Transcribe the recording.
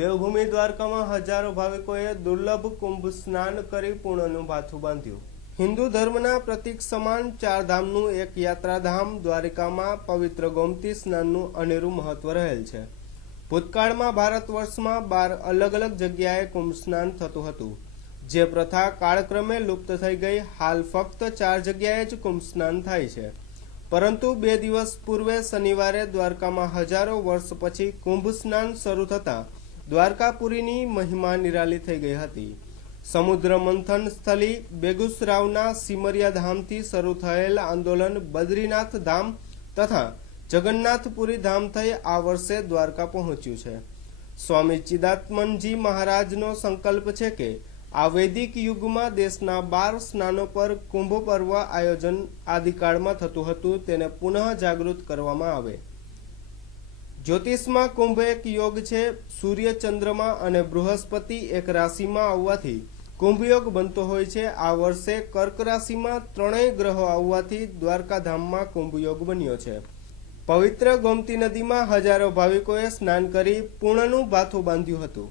દેવભૂમિ દ્વારકામાં હજારો ભાવિકોએ દુર્લભ કુંભ સ્નાન કરી પૂર્ણનું ભાથું બાંધ્યું। હિન્દુ ધર્મના પ્રતીક સમાન ચાર ધામનું એક યાત્રાધામ દ્વારિકામાં પવિત્ર ગોમતી સ્નાનનું અનેરું મહત્વ રહેલ છે। ભૂતકાળમાં ભારત વર્ષમાં 12 અલગ અલગ જગ્યાએ કુંભ સ્નાન થતું હતું, જે પ્રથા કાળક્રમે લુપ્ત થઈ ગઈ। હાલ ફક્ત 4 જગ્યાએ જ કુંભ સ્નાન થાય છે, પરંતુ 2 દિવસ પૂર્વે શનિવારે દ્વારકામાં હજારો વર્ષ પછી કુંભ સ્નાન શરૂ થતા દ્વારકાપુરીની મહિમા નિરાલી થઈ ગઈ હતી। સમુદ્ર મંથન સ્થળી બેગુસરાવના સિમરિયા ધામથી શરૂ થયેલ આંદોલન બદ્રીનાથ ધામ તથા જગન્નાથપુરી ધામ થઈ આ વર્ષે દ્વારકા પહોંચ્યું છે। સ્વામી ચિદાત્મનજી મહારાજનો સંકલ્પ છે કે આ વૈદિક યુગમાં દેશના 12 સ્નાનો પર કુંભ પર્વ આયોજન આદિકાળમાં થતું હતું તેને પુનઃ જાગૃત કરવામાં આવે। જ્યોતિષમાં કુંભ એક યોગ છે। સૂર્ય, ચંદ્રમા અને બૃહસ્પતિ એક રાશિમાં આવવાથી કુંભ યોગ બનતો હોય છે। આ વર્ષે કર્ક રાશિમાં 3 ગ્રહો આવવાથી દ્વારકાધામમાં કુંભ યોગ બન્યો છે। પવિત્ર ગોમતી નદીમાં હજારો ભાવિકોએ સ્નાન કરી પૂર્ણનું ભાથું બાંધ્યું હતું।